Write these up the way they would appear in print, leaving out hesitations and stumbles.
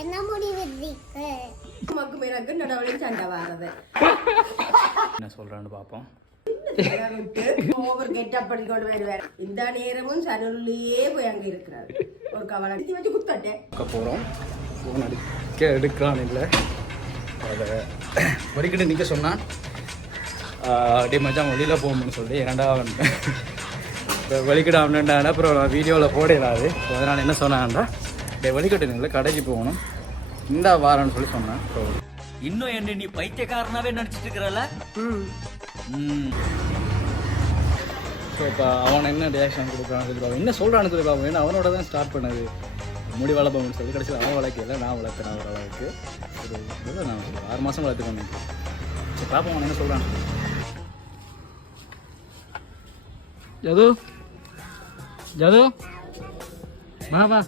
என்ன முடிவு என்ன சொல்றான்னு பாப்போம். இந்த நேரமும் சனுள்ளியே போய் அங்க இருக்கிறாரு. ஒரு கவலை வச்சு குத்தட்டேன் போறோம். போன் எடுக்கிறான் இல்லை அதை வரிக்கிட்டு நிற்க சொன்னான். அப்படியே மச்சான் வெளியில் போகணும்னு சொல்லி இரண்டாவது இப்போ வலிக்கிட்ட அவனுண்டான அப்புறம் நான் வீடியோவில் போடலாது. அதனால் என்ன சொன்னான்டா அப்படியே வலிக்கட்டு நின்று கடைக்கு போகணும் இந்த வாரம்னு சொல்லி சொன்னான். இன்னும் என்ன நீ பைத்தியக்காரனாவே நடிச்சிட்டு இருக்கிறல. ஸோ இப்போ அவன் என்ன ரியாக்ஷன் கொடுக்குறான்னு சொல்லி பார்ப்போம், என்ன சொல்கிறான்னு சொல்லி பார்ப்போம். ஏன்னா அவனோட தான் ஸ்டார்ட் பண்ணது முடி வளர்ப்போம்னு சொல்லி கடைசியில் அவன் வளர்க்கல, நான் வளர்த்தேன் ஓரளவுக்கு. ஒரு நான் 6 மாதம் வளர்த்துக்கணும். சரி பார்ப்போம் அவன் என்ன சொல்கிறான். ஜது ஜது வா வா.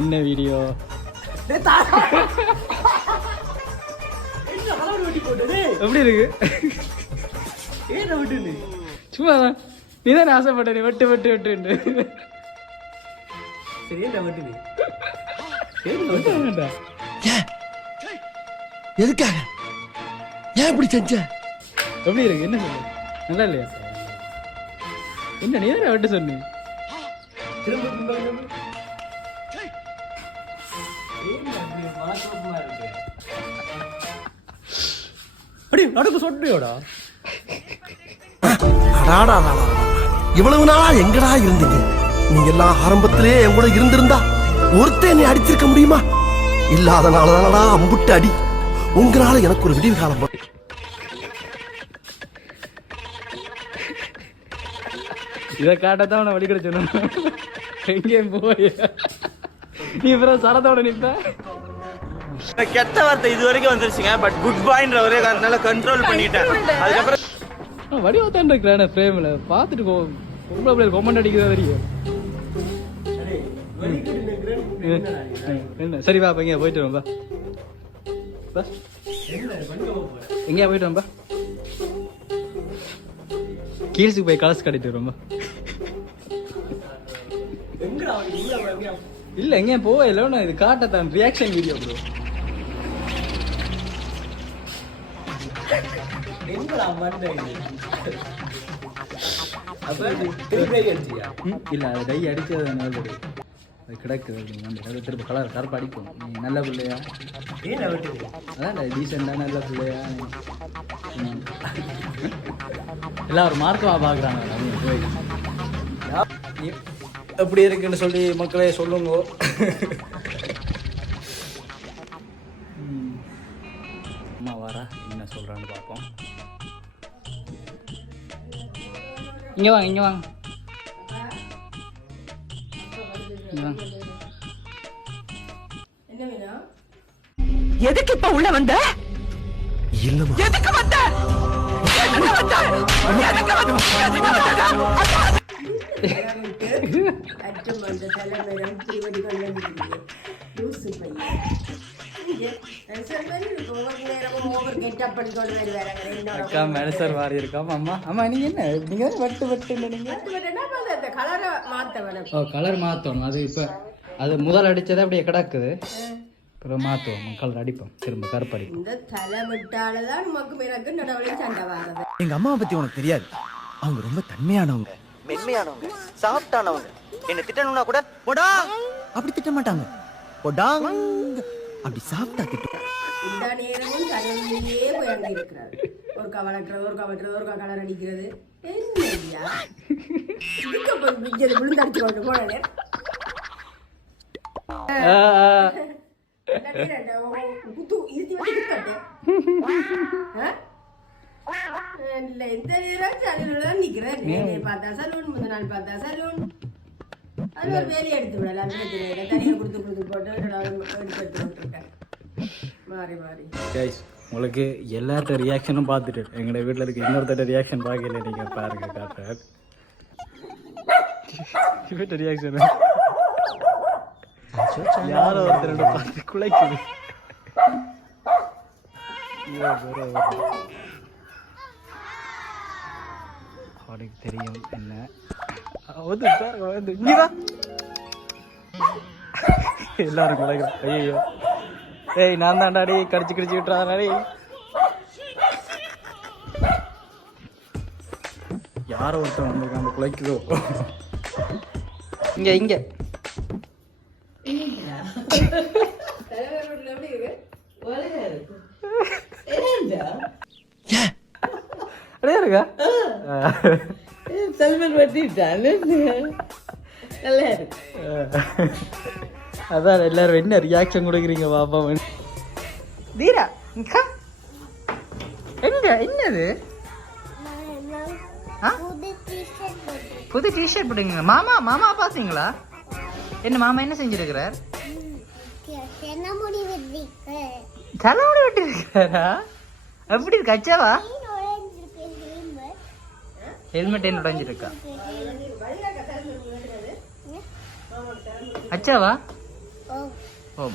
என்ன வீடியோ எப்படி இருக்கு? சும்மா நீதான் ஆசைப்பட்ட வெட்டு வெட்டு வெட்டு. எதுக்காக ஏன் இப்படி செஞ்ச? எப்படி இருக்கு? என்ன சொல்லு, நல்லா இல்லையா? என்ன நீ தானே வெட்டு சொன்ன? நடக்கு சொட்டியோடா. இவ்வளவு நாள் எங்கடா இருந்தீங்க? நீங்க எல்லாம் ஆரம்பத்திலே என் கூட இருந்திருந்தா ஒருத்தன் என்னை அடிச்சிருக்க முடியுமா? இல்லாதனாலதானடா அம்புட்டு அடி. உங்களால எனக்கு ஒரு விடிவு காலம். இதை காட்டத்தான் உன வழி கிடைச்சணும். எங்கேயும் போய் நீ அப்புறம் சரத்தோட நிப்ப. கெட்ட வார்த்தை இது வரைக்கும் வந்துருச்சுங்க. பட் குட் பாய்ன்ற ஒரே காரணத்தால கண்ட்ரோல் பண்ணிட்டேன். அதுக்கப்புறம் வடிவத்தான் இருக்கிறேன் ஃப்ரேம்ல பார்த்துட்டு பொம்பளை பிள்ளைகள் கொமெண்ட் அடிக்கிறதா தெரியும். என்ன சரி வா எங்கேயா போயிட்டு வரோம்பா. எங்கேயா போயிட்டு வரோம்பா. கீழ்ஸுக்கு போய் கலசு கட்டிட்டு வரோம்பா. இல்ல எங்கேயும் போவே இல்லை. இது காட்டத்தான் ரியாக்ஷன் வீடியோ ப்ரோ. இல்ல அது டை அடிச்சது அது கிடக்குது. அது திரும்ப கலர் கருப்பு அடிக்கும். நீ நல்ல பிள்ளையா? அதான் டீசெண்டா நல்ல பிள்ளையா? எல்லாம் ஒரு மார்க்கமா பாக்குறாங்க. எப்படி இருக்குன்னு சொல்லி மக்களே சொல்லுங்க. அம்மா வாரா என்ன சொல்றான்னு பார்ப்போம். இங்க வாங்க இங்க வாங்க. எதுக்கு இப்ப உள்ள வந்த? இல்லம்மா. எதுக்கு வந்த? அக்கா மேனேஜர் வாரி இருக்காம. அம்மா அம்மா நீங்க என்ன நீங்க வெட்டு வெட்டு கலர் மாத்தணும். அது இப்ப அது முதல் அடிச்சதை அப்படியே கிடக்குது. அப்புறம் மாத்துவோம் கலர் அடிப்போம் திரும்ப கருப்படிப்போம். எங்க அம்மாவை பத்தி உனக்கு தெரியாது. அவங்க ரொம்ப தன்மையானவங்க, மென்மையானவங்க, சாஃப்டானவங்க. என்ன திட்டணும்னா கூட போடா அப்படி திட்ட மாட்டாங்க. போடாங்க அப்படி சாஃப்டா திட்டம். இந்த நேரமும் சனுள்ளியே போய் அங்க இருக்கிறாரு. ஒரு கவலட்டுறது ஒரு கவட்டுறது ஒரு கலர் அடிக்கிறது. என்னையா இதுக்கு போய் விஜய் விழுந்தடிச்சு கொண்டு போனே. இல்ல இந்த நேரம் சலூன் நிக்கிறேன். பார்த்தா சலூன், முந்தின நாள் பார்த்தா சலூன். அது ஒரு வேலையை எடுத்து விடலாம். தனியாக கொடுத்து போட்டு மாறி மாறி. உங்களுக்கு எல்லார்ட்ட ரியாக்ஷனும் பார்த்துட்டு எங்களோட வீட்டில் இருக்க இன்னொருத்தட்ட ரியாக்ஷன் பார்க்கல. நீங்கள் பாருங்க காட்டுற வீட்டு ரியாக்ஷன் யாரோ ஒருத்தரோட பார்த்து குலைக்குது. அவனுக்கு தெரியும் என்ன இங்க வா எல்லாரும் குலைக்கிறான். ஐயோ ஏய் நான் தான்டா டே கடிச்சு கடிச்சு விட்டுறாடா டே. யாரோ ஒருத்தன் வந்திருக்கான் குலைக்குதோ. இங்க இங்க அப்படியே இருக்கா செல்மெண்ட் வெட்டிட்டான் நல்லா இருக்கு. அதான் எல்லாரும் என்ன ரியாக்ஷன் கொடுக்குறீங்க பாப்பா. தீரா எங்க என்னது புது டிஷர்ட் போட்டுங்க. மாமா மாமா பாத்தீங்களா என்ன மாமா என்ன செஞ்சிருக்கிறார்? தலைமுடி வெட்டி இருக்காரா? எப்படி இருக்கு அச்சாவா? ஹெல்மெட் என்ன உடைஞ்சிருக்கா அச்சாவா? ஓ